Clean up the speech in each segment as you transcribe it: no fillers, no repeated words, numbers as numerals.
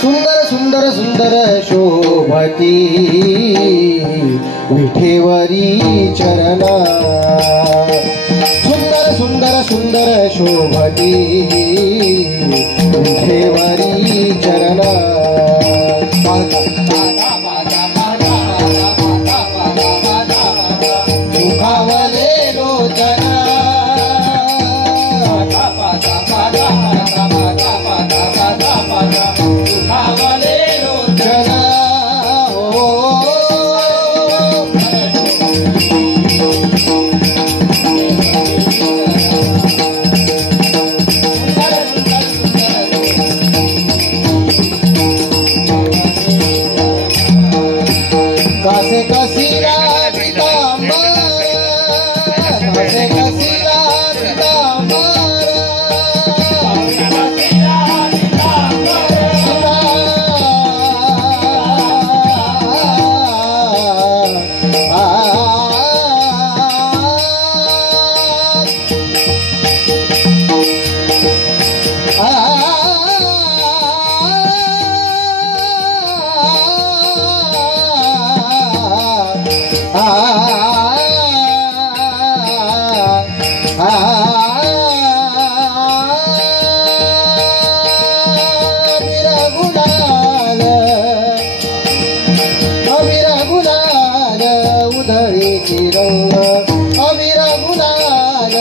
सुंदर सुंदर सुंदर शोभती विठेवरी चरण सुंदर सुंदर सुंदर शोभती विठेवरी चरण सुखावले लोचन कासे कसीला पितांबर कासे कसीला पितांबर उधळी तिरंग अविरा गुलाल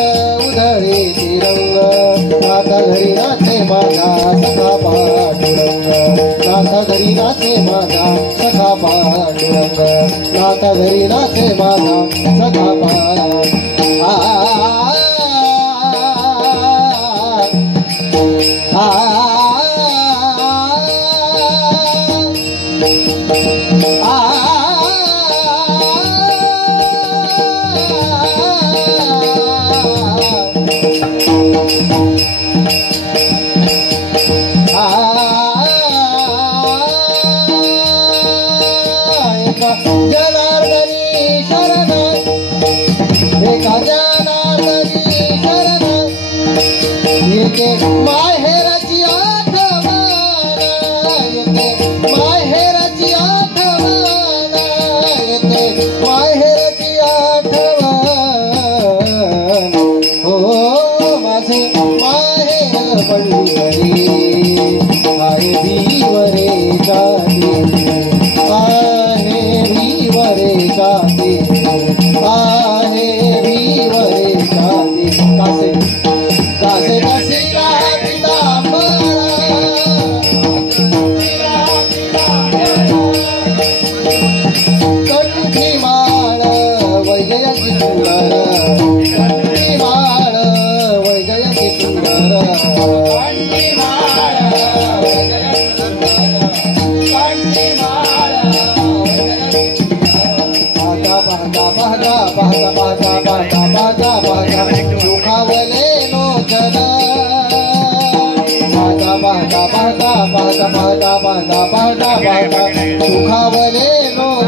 उधळी तिरंग नाथा घरी नाचे माझा सखा पांडुरंग नाथा घरी नाचे माझा सखा पांडुरंग नाथा घरी नाचे माझा सखा जनार्दनी शरण एका जनार्दनी शरण येते माहेरची आठवण येते माहेरची आठवण येते माहेरची आठवण हो माझे माहेर पंढरी आहे भीवरे जाती आहे भीवरे जाती आहे भीवरे जाती कासे कासे कसीला पितांबर कंठी माळ वैजयंती सुंदर कंठी माळ वैजयंती सुंदर सुखावले लोचन सुखावले लोचन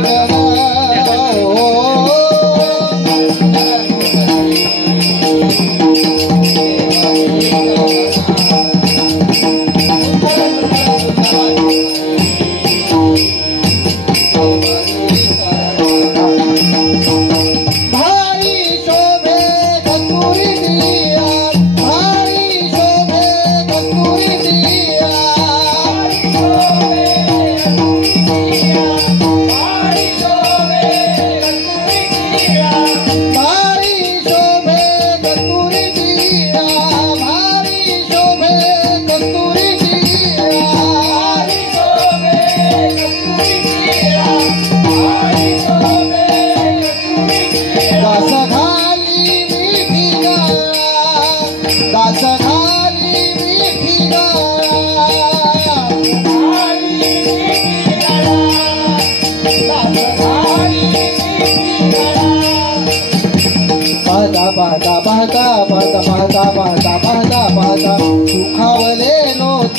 पाहता पाहता पाहता पाहता पाहता पाहता पाहता सुखावले लोचन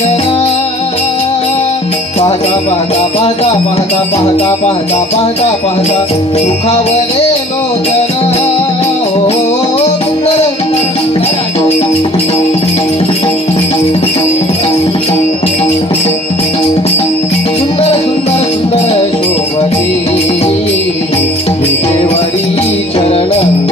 पाहता पाहता पाहता पाहता पाहता पाहता पाहता पाहता सुखावले लोचन सुंदर सुंदर सुंदर शोभती विटेवरी चरण